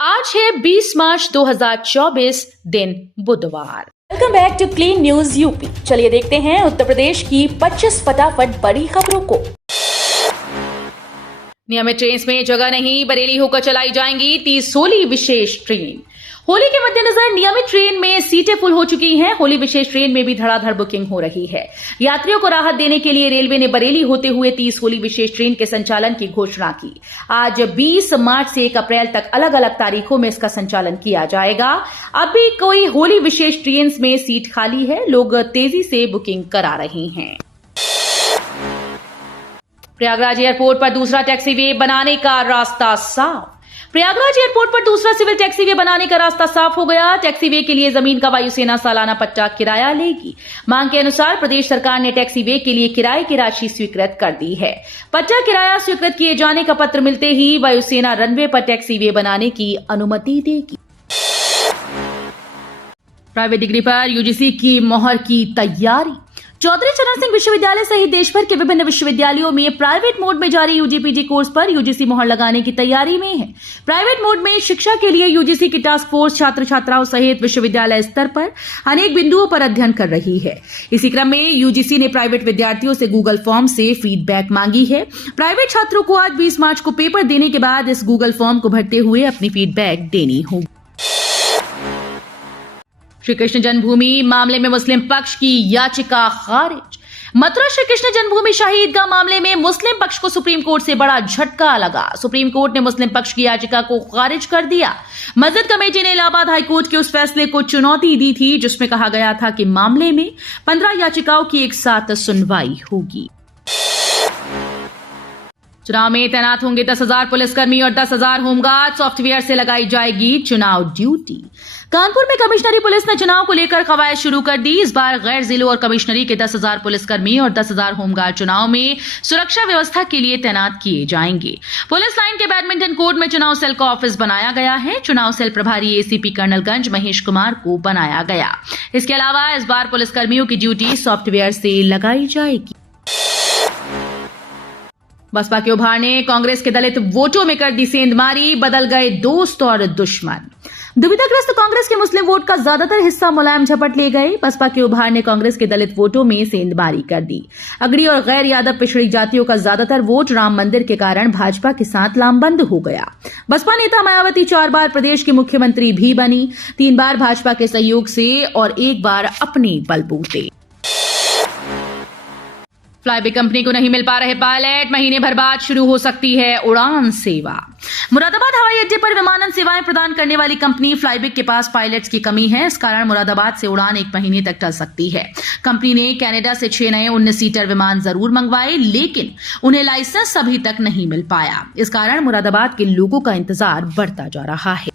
आज है 20 मार्च 2024 दिन बुधवार। Welcome back to clean news UP. चलिए देखते हैं उत्तर प्रदेश की 25 फटाफट बड़ी खबरों को। नियमित ट्रेन में जगह नहीं, बरेली होकर चलाई जाएंगी 30 होली विशेष ट्रेन। होली के मद्देनजर नियमित ट्रेन में सीटें फुल हो चुकी हैं। होली विशेष ट्रेन में भी धड़ाधड़ बुकिंग हो रही है। यात्रियों को राहत देने के लिए रेलवे ने बरेली होते हुए 30 होली विशेष ट्रेन के संचालन की घोषणा की। आज 20 मार्च से 1 अप्रैल तक अलग अलग तारीखों में इसका संचालन किया जाएगा। अभी कोई होली विशेष ट्रेन में सीट खाली है, लोग तेजी से बुकिंग करा रहे हैं। प्रयागराज एयरपोर्ट पर दूसरा टैक्सीवे बनाने का रास्ता साफ। प्रयागराज एयरपोर्ट पर दूसरा सिविल टैक्सीवे बनाने का रास्ता साफ हो गया। टैक्सीवे के लिए जमीन का वायुसेना सालाना पट्टा किराया लेगी। मांग के अनुसार प्रदेश सरकार ने टैक्सीवे के लिए किराए की राशि स्वीकृत कर दी है। पट्टा किराया स्वीकृत किए जाने का पत्र मिलते ही वायुसेना रनवे पर टैक्सीवे बनाने की अनुमति देगी। प्राइवेट डिग्री पर यूजीसी की मोहर की तैयारी। चौधरी चरण सिंह विश्वविद्यालय सहित देश भर के विभिन्न विश्वविद्यालयों में प्राइवेट मोड में जारी यूजीपीजी कोर्स पर यूजीसी मोहर लगाने की तैयारी में है। प्राइवेट मोड में शिक्षा के लिए यूजीसी की टास्क फोर्स छात्र छात्राओं सहित विश्वविद्यालय स्तर पर अनेक बिंदुओं पर अध्ययन कर रही है। इसी क्रम में यूजीसी ने प्राइवेट विद्यार्थियों से गूगल फॉर्म से फीडबैक मांगी है। प्राइवेट छात्रों को आज 20 मार्च को पेपर देने के बाद इस गूगल फॉर्म को भरते हुए अपनी फीडबैक देनी होगी। श्री कृष्ण जन्मभूमि मामले में मुस्लिम पक्ष की याचिका खारिज। मथुरा श्री कृष्ण जन्मभूमि शाही ईदगाह मामले में मुस्लिम पक्ष को सुप्रीम कोर्ट से बड़ा झटका लगा। सुप्रीम कोर्ट ने मुस्लिम पक्ष की याचिका को खारिज कर दिया। मस्जिद कमेटी ने इलाहाबाद हाईकोर्ट के उस फैसले को चुनौती दी थी जिसमें कहा गया था कि मामले में 15 याचिकाओं की एक साथ सुनवाई होगी। चुनाव में तैनात होंगे 10,000 पुलिसकर्मी और 10,000 होमगार्ड। सॉफ्टवेयर से लगाई जाएगी चुनाव ड्यूटी। कानपुर में कमिश्नरी पुलिस ने चुनाव को लेकर कवायद शुरू कर दी। इस बार गैर जिलों और कमिश्नरी के 10,000 पुलिसकर्मी और 10,000 होमगार्ड चुनाव में सुरक्षा व्यवस्था के लिए तैनात किए जाएंगे। पुलिस लाइन के बैडमिंटन कोर्ट में चुनाव सेल का ऑफिस बनाया गया है। चुनाव सेल प्रभारी एसीपी कर्नलगंज महेश कुमार को बनाया गया। इसके अलावा इस बार पुलिसकर्मियों की ड्यूटी सॉफ्टवेयर से लगाई जाएगी। बसपा के उभार ने कांग्रेस के दलित वोटों में कर दी सेंधमारी, बदल गए दोस्त और दुश्मन। दुविधाग्रस्त कांग्रेस के मुस्लिम वोट का ज्यादातर हिस्सा मुलायम झपट ले गए। बसपा के उभार ने कांग्रेस के दलित वोटों में सेंधमारी कर दी। अगड़ी और गैर यादव पिछड़ी जातियों का ज्यादातर वोट राम मंदिर के कारण भाजपा के साथ लामबंद हो गया। बसपा नेता मायावती 4 बार प्रदेश की मुख्यमंत्री भी बनी, 3 बार भाजपा के सहयोग से और 1 बार अपने बलबूते। फ्लाईवे कंपनी को नहीं मिल पा रहे पायलट, महीने भर बाद शुरू हो सकती है उड़ान सेवा। मुरादाबाद हवाई अड्डे पर विमानन सेवाएं प्रदान करने वाली कंपनी फ्लाईवे के पास पायलट्स की कमी है। इस कारण मुरादाबाद से उड़ान 1 महीने तक टल सकती है। कंपनी ने कनाडा से 6 नए 19 सीटर विमान जरूर मंगवाए, लेकिन उन्हें लाइसेंस अभी तक नहीं मिल पाया। इस कारण मुरादाबाद के लोगों का इंतजार बढ़ता जा रहा है।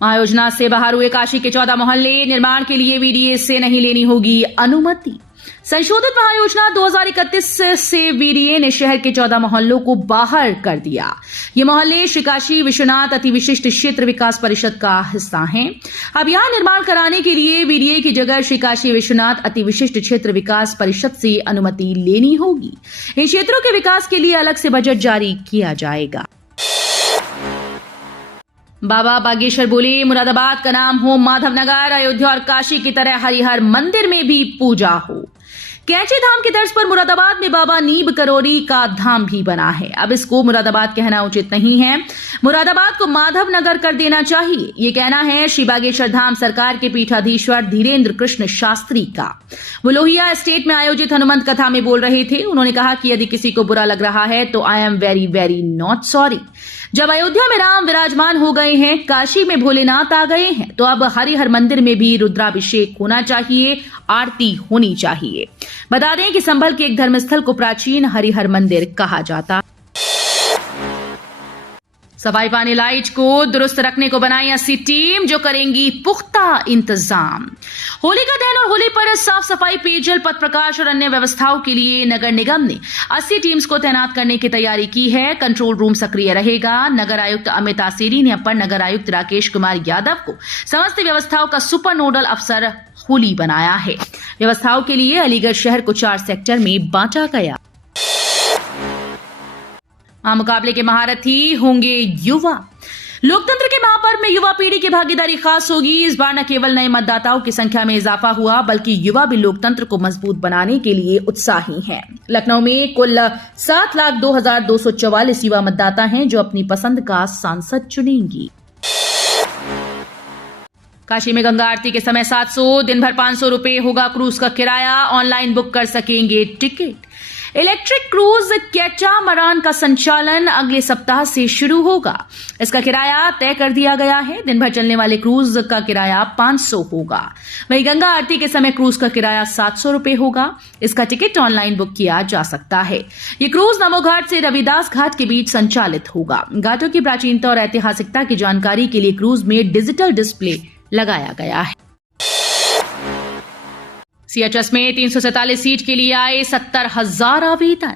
महायोजना से बाहर हुए काशी के 14 मोहल्ले, निर्माण के लिए वीडीए से नहीं लेनी होगी अनुमति। संशोधित महायोजना 2031 से वीडीए ने शहर के 14 मोहल्लों को बाहर कर दिया। ये मोहल्ले श्री काशी विश्वनाथ अति विशिष्ट क्षेत्र विकास परिषद का हिस्सा हैं। अब यहां निर्माण कराने के लिए वीडीए की जगह श्री काशी विश्वनाथ अति विशिष्ट क्षेत्र विकास परिषद से अनुमति लेनी होगी। इन क्षेत्रों के विकास के लिए अलग से बजट जारी किया जाएगा। बाबा बागेश्वर बोले, मुरादाबाद का नाम हो माधवनगर, अयोध्या और काशी की तरह हरिहर मंदिर में भी पूजा हो। कैंची धाम की तर्ज पर मुरादाबाद में बाबा नीब करोरी का धाम भी बना है। अब इसको मुरादाबाद कहना उचित नहीं है। मुरादाबाद को माधवनगर कर देना चाहिए, ये कहना है श्री बागेश्वर धाम सरकार के पीठाधीश्वर धीरेन्द्र कृष्ण शास्त्री का। वो लोहिया एस्टेट में आयोजित हनुमंत कथा में बोल रहे थे। उन्होंने कहा कि यदि किसी को बुरा लग रहा है तो I am very very not sorry. जब अयोध्या में राम विराजमान हो गए हैं, काशी में भोलेनाथ आ गए हैं, तो अब हरिहर मंदिर में भी रुद्राभिषेक होना चाहिए, आरती होनी चाहिए। बता दें कि संभल के एक धर्मस्थल को प्राचीन हरिहर मंदिर कहा जाता। सफाई पानी लाइट को दुरुस्त रखने को बनाई ऐसी टीम जो करेंगी पुख्ता इंतजाम। होली का दिन और होली पर साफ सफाई, पेयजल, पथ प्रकाश और अन्य व्यवस्थाओं के लिए नगर निगम ने 80 टीम्स को तैनात करने की तैयारी की है। कंट्रोल रूम सक्रिय रहेगा। नगर आयुक्त अमित आसेरी ने अपर नगर आयुक्त राकेश कुमार यादव को समस्त व्यवस्थाओं का सुपर नोडल अफसर होली बनाया है। व्यवस्थाओं के लिए अलीगढ़ शहर को 4 सेक्टर में बांटा गया। मुकाबले के महारथी होंगे युवा। लोकतंत्र के महापर्व में युवा पीढ़ी की भागीदारी खास होगी। इस बार न केवल नए मतदाताओं की संख्या में इजाफा हुआ, बल्कि युवा भी लोकतंत्र को मजबूत बनाने के लिए उत्साही हैं। लखनऊ में कुल 7,02,244 युवा मतदाता हैं जो अपनी पसंद का सांसद चुनेंगी। काशी में गंगा आरती के समय 700, दिन भर 500 रुपए होगा क्रूज का किराया। ऑनलाइन बुक कर सकेंगे टिकट। इलेक्ट्रिक क्रूज कैटामरान का संचालन अगले सप्ताह से शुरू होगा। इसका किराया तय कर दिया गया है। दिन भर चलने वाले क्रूज का किराया 500 होगा। वहीं गंगा आरती के समय क्रूज का किराया 700 रुपए होगा। इसका टिकट ऑनलाइन बुक किया जा सकता है। ये क्रूज नमो घाट से रविदास घाट के बीच संचालित होगा। घाटों की प्राचीनता और ऐतिहासिकता की जानकारी के लिए क्रूज में डिजिटल डिस्प्ले लगाया गया है। सीएचएस में 347 सीट के लिए आए 70,000 आवेदन।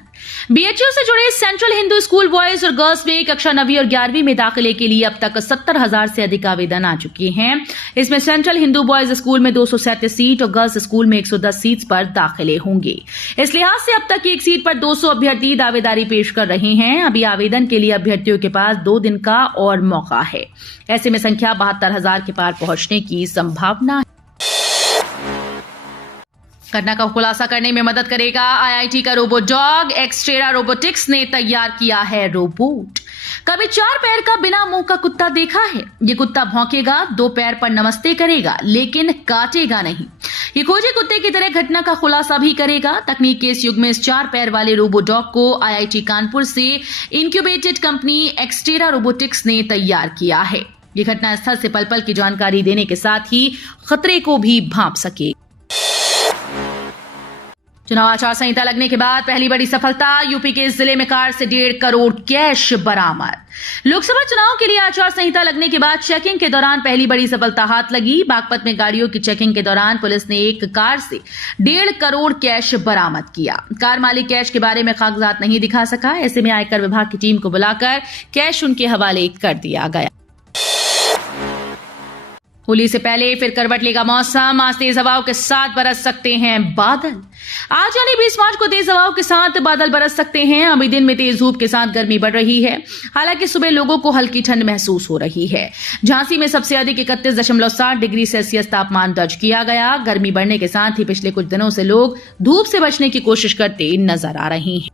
बीएचयू से जुड़े सेंट्रल हिंदू स्कूल बॉयज और गर्ल्स में कक्षा 9वीं और 11वीं में दाखिले के लिए अब तक 70,000 से अधिक आवेदन आ चुके हैं। इसमें सेंट्रल हिंदू बॉयज स्कूल में 237 सीट और गर्ल्स स्कूल में 110 सीट पर दाखिले होंगे। इस लिहाज से अब तक एक सीट पर 200 अभ्यर्थी दावेदारी पेश कर रहे हैं। अभी आवेदन के लिए अभ्यर्थियों के पास 2 दिन का और मौका है। ऐसे में संख्या 72,000 के पार पहुंचने की संभावना है। घटना का खुलासा करने में मदद करेगा आईआईटी का रोबोट डॉग। एक्सटेरा रोबोटिक्स ने तैयार किया है रोबोट। कभी 4 पैर का बिना मुंह का कुत्ता देखा है? ये कुत्ता भौंकेगा, 2 पैर पर नमस्ते करेगा, लेकिन काटेगा नहीं। ये खोजे कुत्ते की तरह घटना का खुलासा भी करेगा। तकनीक के इस युग में इस 4 पैर वाले रोबोट डॉग को आईआईटी कानपुर से इंक्यूबेटेड कंपनी एक्सटेरा रोबोटिक्स ने तैयार किया है। ये घटना स्थल से पल पल की जानकारी देने के साथ ही खतरे को भी भांप सके। चुनाव आचार संहिता लगने के बाद पहली बड़ी सफलता। यूपी के इस जिले में कार से 1.5 करोड़ कैश बरामद। लोकसभा चुनाव के लिए आचार संहिता लगने के बाद चेकिंग के दौरान पहली बड़ी सफलता हाथ लगी। बागपत में गाड़ियों की चेकिंग के दौरान पुलिस ने एक कार से 1.5 करोड़ कैश बरामद किया। कार मालिक कैश के बारे में कागजात नहीं दिखा सका। ऐसे में आयकर विभाग की टीम को बुलाकर कैश उनके हवाले कर दिया गया। होली से पहले फिर करवट लेगा मौसम। आज तेज हवाओं के साथ बरस सकते हैं बादल। आज यानी 20 मार्च को तेज हवाओं के साथ बादल बरस सकते हैं। अभी दिन में तेज धूप के साथ गर्मी बढ़ रही है। हालांकि सुबह लोगों को हल्की ठंड महसूस हो रही है। झांसी में सबसे अधिक 31.7 डिग्री सेल्सियस तापमान दर्ज किया गया। गर्मी बढ़ने के साथ ही पिछले कुछ दिनों से लोग धूप से बचने की कोशिश करते नजर आ रहे हैं।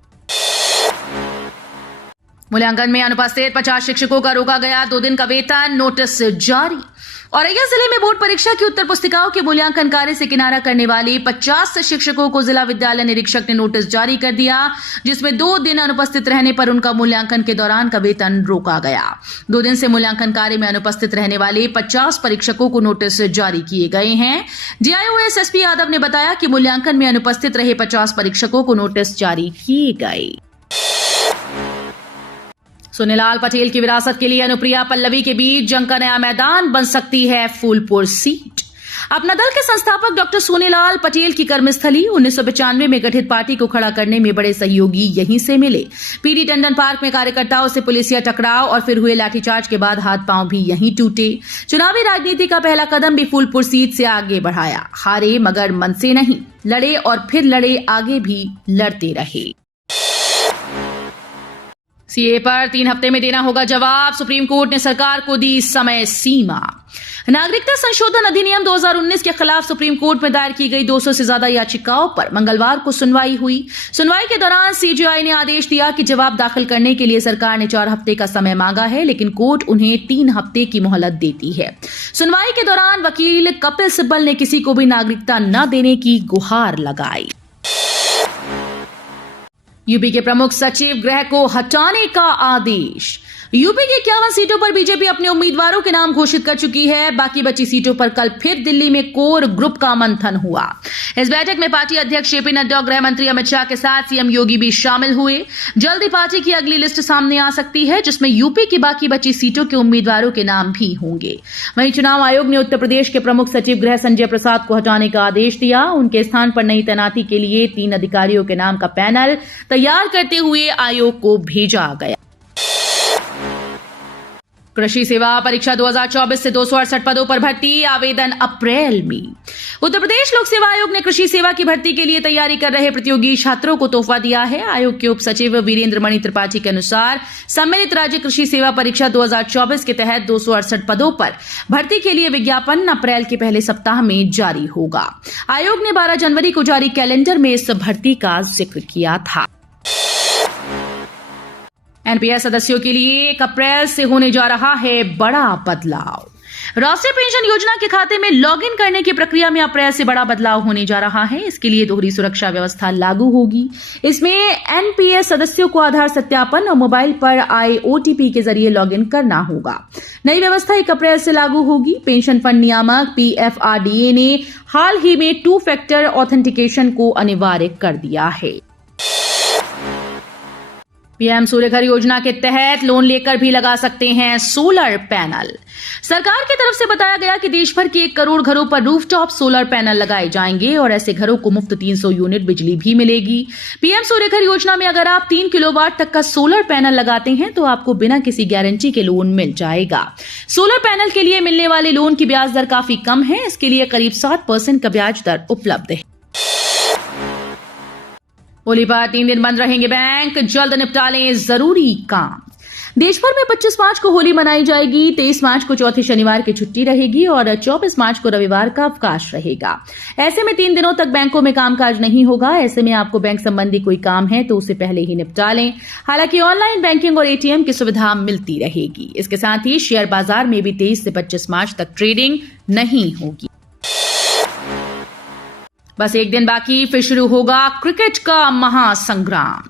मूल्यांकन में अनुपस्थित 50 शिक्षकों का रोका गया 2 दिन का वेतन, नोटिस जारी। औरैया जिले में बोर्ड परीक्षा की उत्तर पुस्तिकाओं के मूल्यांकन कार्य से किनारा करने वाले 50 शिक्षकों को जिला विद्यालय निरीक्षक ने नोटिस जारी कर दिया, जिसमें 2 दिन अनुपस्थित रहने पर उनका मूल्यांकन के दौरान का वेतन रोका गया। 2 दिन से मूल्यांकन कार्य में अनुपस्थित रहने वाले 50 परीक्षकों को नोटिस जारी किए गए हैं। डीआईओ एसएसपी यादव ने बताया कि मूल्यांकन में अनुपस्थित रहे 50 परीक्षकों को नोटिस जारी किए गए। सोनीलाल पटेल की विरासत के लिए अनुप्रिया पल्लवी के बीच जंग का नया मैदान बन सकती है फूलपुर सीट। अपना दल के संस्थापक डॉक्टर सोनीलाल पटेल की कर्मस्थली 1995 में गठित पार्टी को खड़ा करने में बड़े सहयोगी यहीं से मिले। पीडी टंडन पार्क में कार्यकर्ताओं से पुलिसिया टकराव और फिर हुए लाठीचार्ज के बाद हाथ पांव भी यहीं टूटे। चुनावी राजनीति का पहला कदम भी फूलपुर सीट से आगे बढ़ाया। हारे मगर मन से नहीं, लड़े और फिर लड़े, आगे भी लड़ते रहे। सीए पर 3 हफ्ते में देना होगा जवाब। सुप्रीम कोर्ट ने सरकार को दी समय सीमा। नागरिकता संशोधन अधिनियम 2019 के खिलाफ सुप्रीम कोर्ट में दायर की गई 200 से ज्यादा याचिकाओं पर मंगलवार को सुनवाई हुई। सुनवाई के दौरान सीजेआई ने आदेश दिया कि जवाब दाखिल करने के लिए सरकार ने 4 हफ्ते का समय मांगा है, लेकिन कोर्ट उन्हें 3 हफ्ते की मोहलत देती है। सुनवाई के दौरान वकील कपिल सिब्बल ने किसी को भी नागरिकता न देने की गुहार लगाई। यूपी के प्रमुख सचिव गृह को हटाने का आदेश। यूपी की 51 सीटों पर बीजेपी अपने उम्मीदवारों के नाम घोषित कर चुकी है। बाकी बची सीटों पर कल फिर दिल्ली में कोर ग्रुप का मंथन हुआ। इस बैठक में पार्टी अध्यक्ष जेपी नड्डा और गृह मंत्री अमित शाह के साथ सीएम योगी भी शामिल हुए। जल्द ही पार्टी की अगली लिस्ट सामने आ सकती है, जिसमें यूपी की बाकी बची सीटों के उम्मीदवारों के नाम भी होंगे। वहीं चुनाव आयोग ने उत्तर प्रदेश के प्रमुख सचिव गृह संजय प्रसाद को हटाने का आदेश दिया। उनके स्थान पर नई तैनाती के लिए 3 अधिकारियों के नाम का पैनल तैयार करते हुए आयोग को भेजा गया। कृषि सेवा परीक्षा 2024 से 268 पदों पर भर्ती, आवेदन अप्रैल में। उत्तर प्रदेश लोक सेवा आयोग ने कृषि सेवा की भर्ती के लिए तैयारी कर रहे प्रतियोगी छात्रों को तोहफा दिया है। आयोग के उप सचिव वीरेंद्र मणि त्रिपाठी के अनुसार सम्मिलित राज्य कृषि सेवा परीक्षा 2024 के तहत 268 पदों पर भर्ती के लिए विज्ञापन अप्रैल के पहले सप्ताह में जारी होगा। आयोग ने 12 जनवरी को जारी कैलेंडर में इस भर्ती का जिक्र किया था। एनपीएस सदस्यों के लिए 1 अप्रैल से होने जा रहा है बड़ा बदलाव। राष्ट्रीय पेंशन योजना के खाते में लॉगिन करने की प्रक्रिया में अप्रैल से बड़ा बदलाव होने जा रहा है। इसके लिए दोहरी सुरक्षा व्यवस्था लागू होगी। इसमें एनपीएस सदस्यों को आधार सत्यापन और मोबाइल पर आए ओटीपी के जरिए लॉगिन करना होगा। नई व्यवस्था 1 अप्रैल से लागू होगी। पेंशन फंड नियामक पीएफआरडीए ने हाल ही में 2 फैक्टर ऑथेंटिकेशन को अनिवार्य कर दिया है। पीएम सूर्यघर योजना के तहत लोन लेकर भी लगा सकते हैं सोलर पैनल। सरकार की तरफ से बताया गया कि देश भर के 1 करोड़ घरों पर रूफटॉप सोलर पैनल लगाए जाएंगे और ऐसे घरों को मुफ्त 300 यूनिट बिजली भी मिलेगी। पीएम सूर्यघर योजना में अगर आप 3 किलोवाट तक का सोलर पैनल लगाते हैं तो आपको बिना किसी गारंटी के लोन मिल जाएगा। सोलर पैनल के लिए मिलने वाले लोन की ब्याज दर काफी कम है। इसके लिए करीब 7% का ब्याज दर उपलब्ध है। होली पर 3 दिन बंद रहेंगे बैंक, जल्द निपटा लें जरूरी काम। देश भर में 25 मार्च को होली मनाई जाएगी, 23 मार्च को चौथे शनिवार की छुट्टी रहेगी और 24 मार्च को रविवार का अवकाश रहेगा। ऐसे में 3 दिनों तक बैंकों में कामकाज नहीं होगा। ऐसे में आपको बैंक संबंधी कोई काम है तो उसे पहले ही निपटा लें। हालांकि ऑनलाइन बैंकिंग और एटीएम की सुविधा मिलती रहेगी। इसके साथ ही शेयर बाजार में भी 23 से 25 मार्च तक ट्रेडिंग नहीं होगी। बस 1 दिन बाकी, फिर शुरू होगा क्रिकेट का महासंग्राम।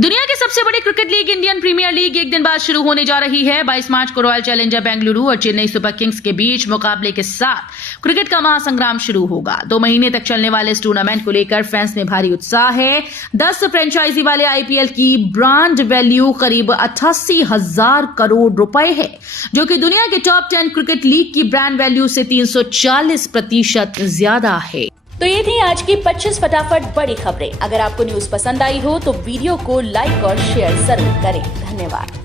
दुनिया की सबसे बड़ी cricket league Indian Premier League 1 दिन बाद शुरू होने जा रही है। 22 मार्च को रॉयल चैलेंजर बेंगलुरु और चेन्नई सुपर किंग्स के बीच मुकाबले के साथ क्रिकेट का महासंग्राम शुरू होगा। 2 महीने तक चलने वाले इस टूर्नामेंट को लेकर फैंस में भारी उत्साह है। 10 फ्रेंचाइजी वाले आईपीएल की ब्रांड वैल्यू करीब 88,000 करोड़ रुपए है, जो कि दुनिया के टॉप 10 क्रिकेट लीग की ब्रांड वैल्यू से 340% ज्यादा है। तो ये थी आज की 25 फटाफट बड़ी खबरें। अगर आपको न्यूज पसंद आई हो तो वीडियो को लाइक और शेयर जरूर करें। धन्यवाद।